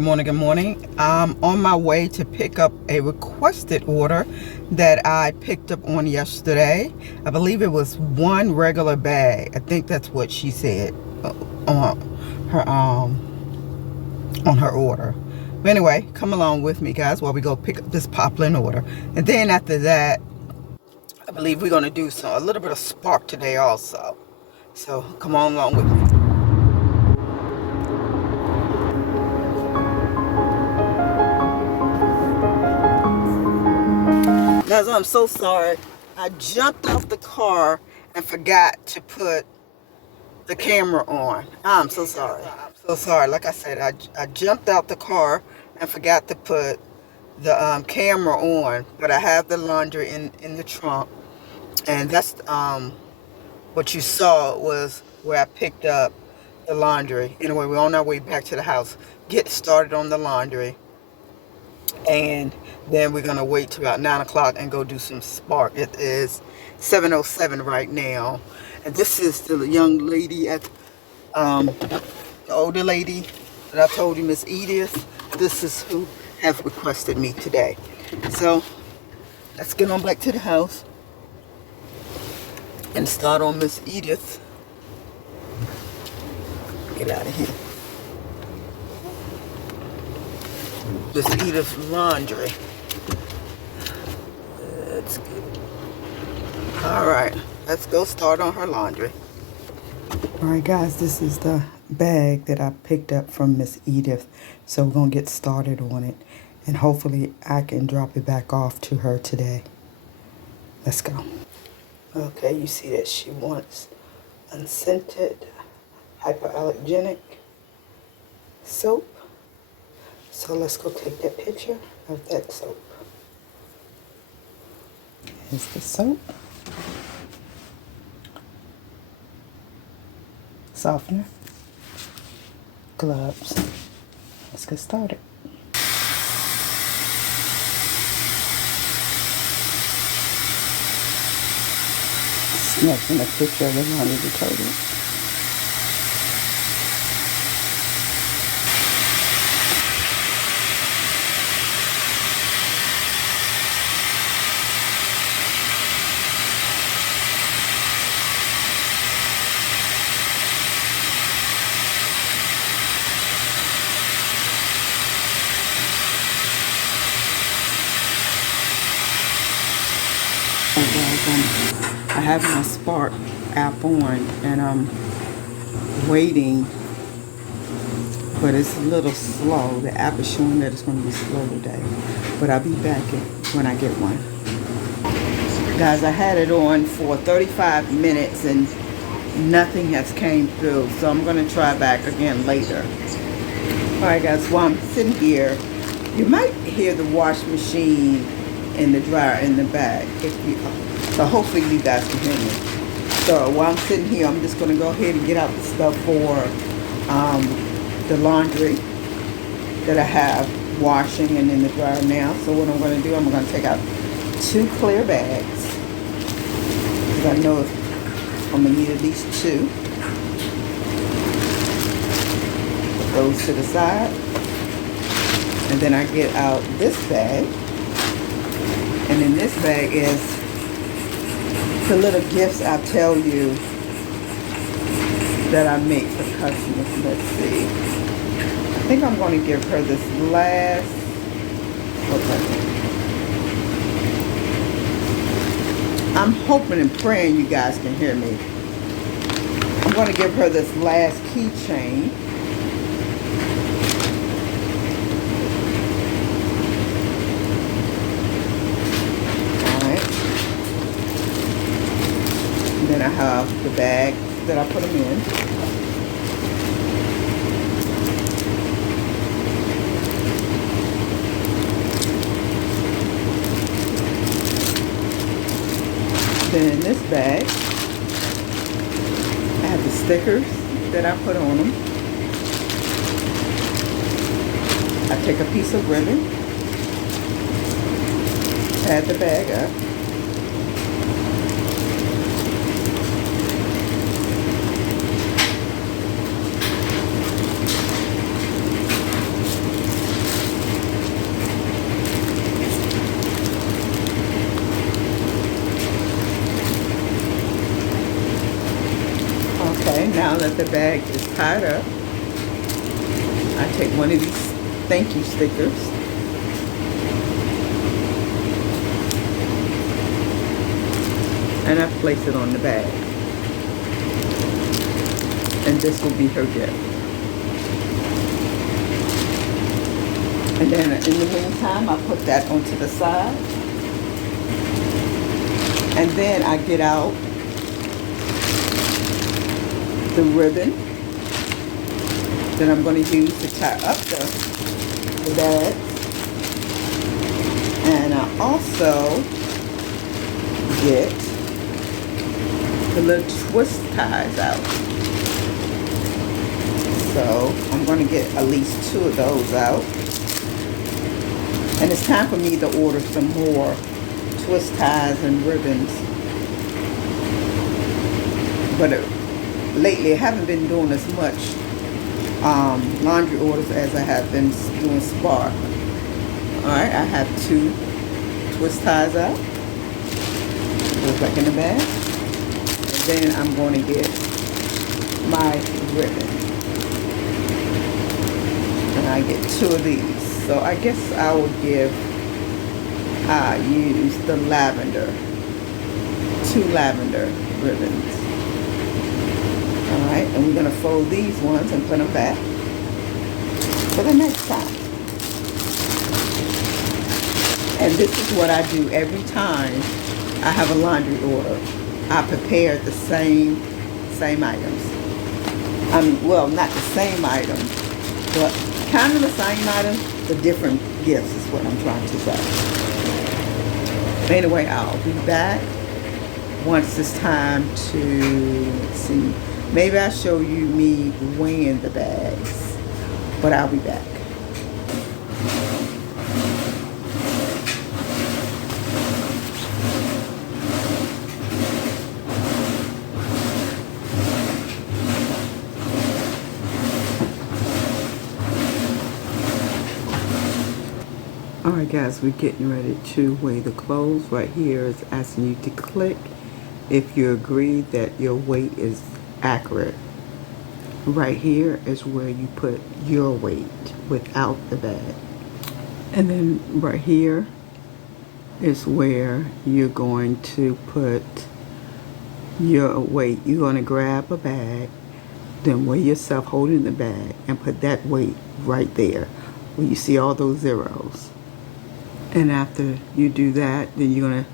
morning, good morning, good morning. I'm on my way to pick up a requested order that I picked up on yesterday. I believe it was one regular bag. I think that's what she said on her order. But anyway, come along with me, guys, while we go pick up this poplin order. And then after that, I believe we're going to do a little bit of spark today also. So come on along with me. Guys, I'm so sorry. I jumped out the car and forgot to put the camera on. I'm so sorry. I'm so sorry. Like I said, I jumped out the car and forgot to put the camera on. But I have the laundry in the trunk. And that's what you saw was where I picked up the laundry. Anyway, we're on our way back to the house. Get started on the laundry. And then we're gonna wait till about 9 o'clock and go do some spark. It is 7:07 right now, and this is the young lady at the older lady that I told you, Miss Edith. This is who have requested me today. So let's get on back to the house and start on Miss Edith. Get out of here. Miss Edith's laundry. That's good. All right, let's go start on her laundry. All right, guys, this is the bag that I picked up from Miss Edith. So we're gonna get started on it, and hopefully I can drop it back off to her today. Let's go. Okay, you see that she wants unscented, hypoallergenic soap. So let's go take that picture of that soap. Here's the soap. Softener. Gloves. Let's get started. Snapping a picture of the laundry detergent. I have my Spark app on and I'm waiting, but it's a little slow. The app is showing that it's going to be slow today, but I'll be back when I get one. Guys, I had it on for 35 minutes and nothing has came through, so I'm going to try back again later. Alright guys, while I'm sitting here, you might hear the wash machine and the dryer in the back. So hopefully you guys can hear me. So while I'm sitting here, I'm just going to go ahead and get out the stuff for the laundry that I have washing and in the dryer now. So what I'm going to do, I'm going to take out 2 clear bags, because I know I'm going to need at least 2. Put those to the side. And then I get out this bag. And in this bag is the little gifts I tell you that I make for customers. Let's see. I think I'm going to give her this last. I'm hoping and praying you guys can hear me. I'm going to give her this last keychain. Then I have the bag that I put them in. Then in this bag, I have the stickers that I put on them. I take a piece of ribbon, add the bag up. Okay, now that the bag is tied up, I take one of these thank you stickers and I place it on the bag. And this will be her gift. And then in the meantime, I put that onto the side. And then I get out the ribbon that I'm going to use to tie up the bag. And I also get the little twist ties out. So I'm going to get at least 2 of those out. And it's time for me to order some more twist ties and ribbons. But lately I haven't been doing as much laundry orders as I have been doing Spark. Alright, I have 2 twist ties out. Goes back in the bag. And then I'm going to get my ribbon. And I get 2 of these. So I guess I will use the lavender. 2 lavender ribbons. Alright, and we're going to fold these ones and put them back for the next time. And this is what I do every time I have a laundry order. I prepare the same items. Well, not the same items, but kind of the same items, but different gifts is what I'm trying to say. Anyway, I'll be back once it's time to, let's see, maybe I'll show you me weighing the bags, but I'll be back. Alright guys, we're getting ready to weigh the clothes. Right here is asking you to click if you agree that your weight is accurate. Right here is where you put your weight without the bag. And then right here is where you're going to put your weight. You're going to grab a bag, then weigh yourself holding the bag and put that weight right there where you see all those zeros. And after you do that, then you're going to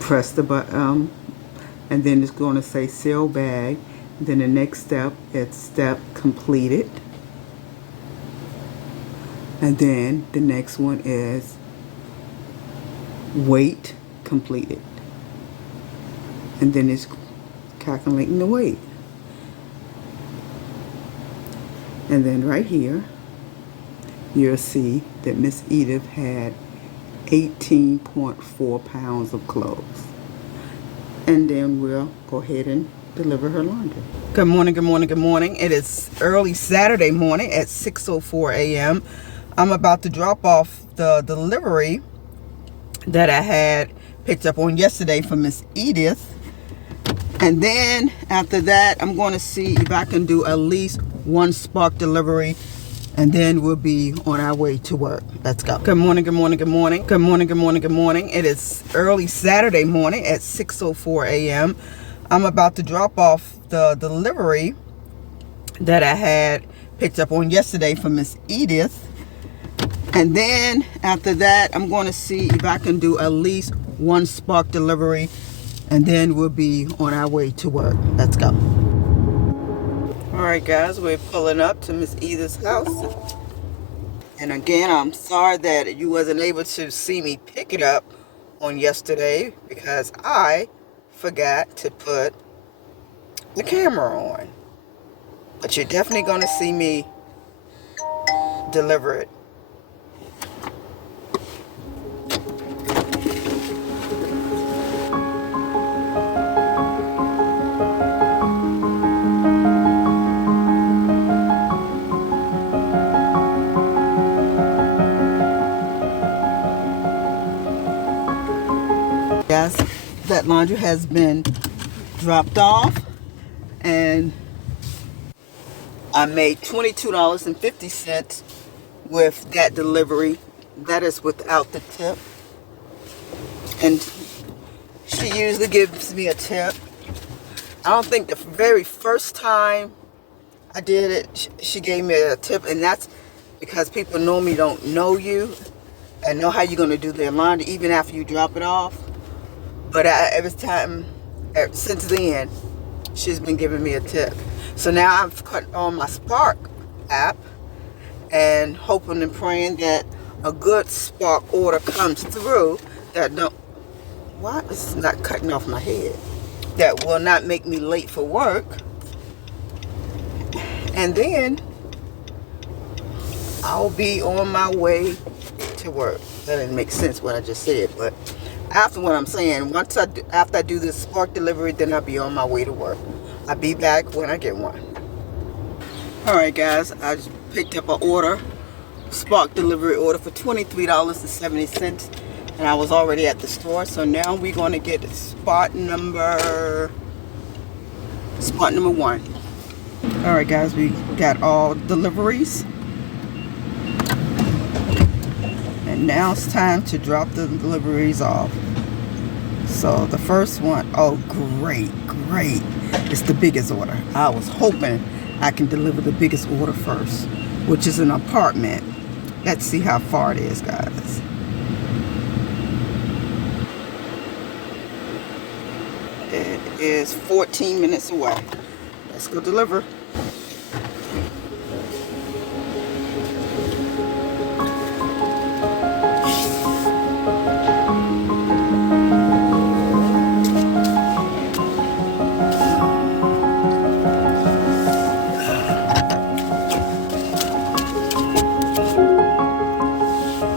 press the button, and then it's going to say seal bag. Then the next step is step completed. And then the next one is weight completed. And then it's calculating the weight. And then right here, you'll see that Miss Edith had 18.4 pounds of clothes. And then we'll go ahead and deliver her laundry. Good morning, good morning, good morning. It is early Saturday morning at 6:04 a.m. I'm about to drop off the delivery that I had picked up on yesterday from Miss Edith. And then after that, I'm going to see if I can do at least 1 Spark delivery. And then we'll be on our way to work. Let's go. Good morning, good morning, good morning. Good morning, good morning, good morning. It is early Saturday morning at 6:04 a.m. I'm about to drop off the delivery that I had picked up on yesterday from Miss Edith. And then after that, I'm going to see if I can do at least 1 Spark delivery. And then we'll be on our way to work. Let's go. Alright guys, we're pulling up to Miss Edith's house. And again, I'm sorry that you wasn't able to see me pick it up on yesterday because I forgot to put the camera on. But you're definitely going to see me deliver it. Yes, that laundry has been dropped off, and I made $22.50 with that delivery. That is without the tip. And she usually gives me a tip. I don't think the very first time I did it, she gave me a tip, and that's because people normally don't know you and know how you're going to do their laundry even after you drop it off. But every time, since then, she's been giving me a tip. So now I've cut on my Spark app and hoping and praying that a good Spark order comes through that don't, why is it not cutting off my head? That will not make me late for work. And then I'll be on my way to work. That didn't make sense what I just said, but after what I'm saying, after I do this Spark delivery, then I'll be on my way to work. I'll be back when I get one. Alright guys, I just picked up an order, Spark delivery order for $23.70, and I was already at the store. So now we're going to get spot number 1. Alright guys, we got all deliveries. And now it's time to drop the deliveries off. So the first one, oh great. It's the biggest order. I was hoping I can deliver the biggest order first, which is an apartment. Let's see how far it is, guys. It is 14 minutes away. Let's go deliver.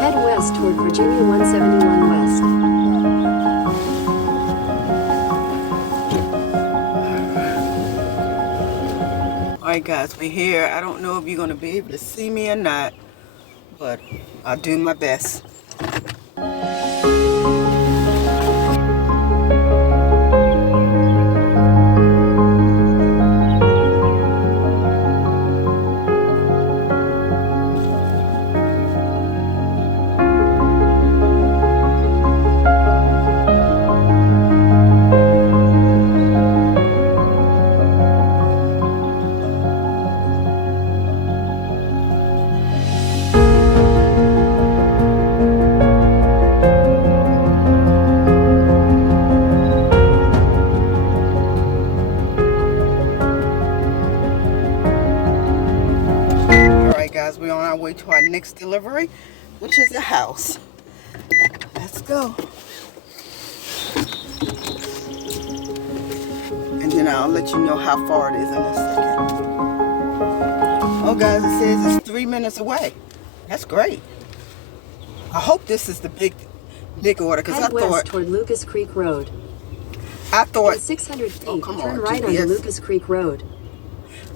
Head west toward Virginia 171 West. Alright guys, we're here. I don't know if you're going to be able to see me or not, but I'll do my best. Guys, we're on our way to our next delivery, which is a house. Let's go. And then I'll let you know how far it is in a second. Oh guys, it says it's 3 minutes away. That's great. I hope this is the big order, because I Head west thought toward Lucas Creek Road. In 600 feet, oh, come turn on, right GPS. onto Lucas Creek Road.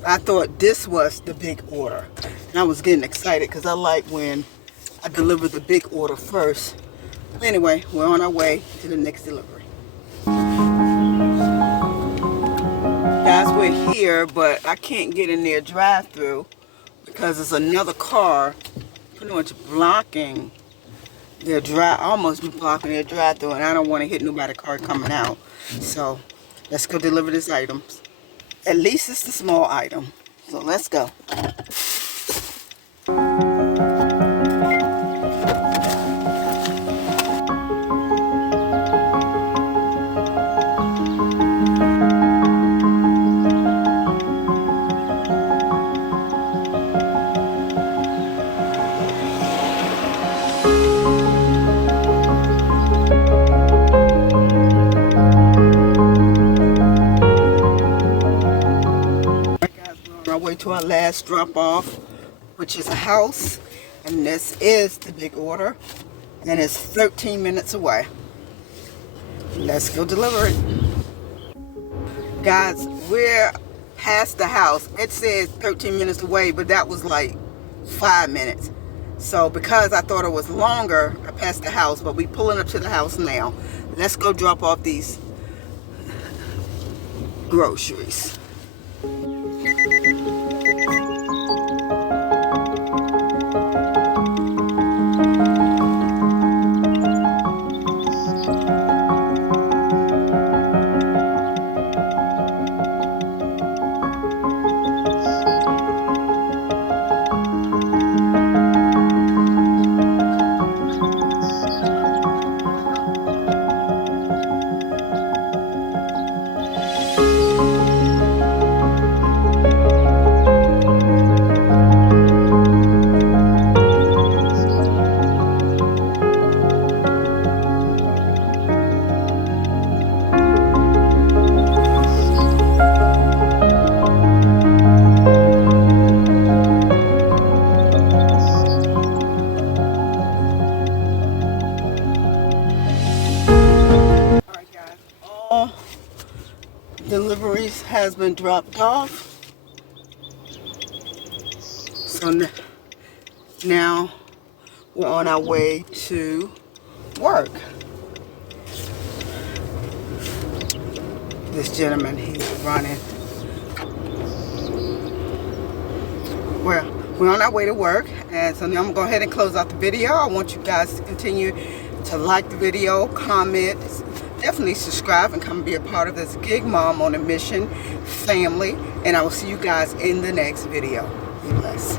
I thought this was the big order. And I was getting excited because I like when I deliver the big order first. Anyway, we're on our way to the next delivery. Guys, we're here, but I can't get in their drive-through because there's another car pretty much blocking their almost blocking their drive-through, and I don't want to hit nobody's car coming out. So let's go deliver this item. At least it's the small item. So let's go. Way to our last drop off, which is a house, and this is the big order, and it's 13 minutes away. Let's go deliver it. Guys, we're past the house. It says 13 minutes away, but that was like 5 minutes. So because I thought it was longer, I passed the house, but we pulling up to the house now. Let's go drop off these groceries. deliveries has been dropped off. So now we're on our way to work. This gentleman, he's running. Well, we're on our way to work, and so now I'm gonna go ahead and close out the video. I want you guys to continue to like the video, comment, definitely subscribe, and come be a part of this Gig Mom on a Mission family. And I will see you guys in the next video. Be blessed.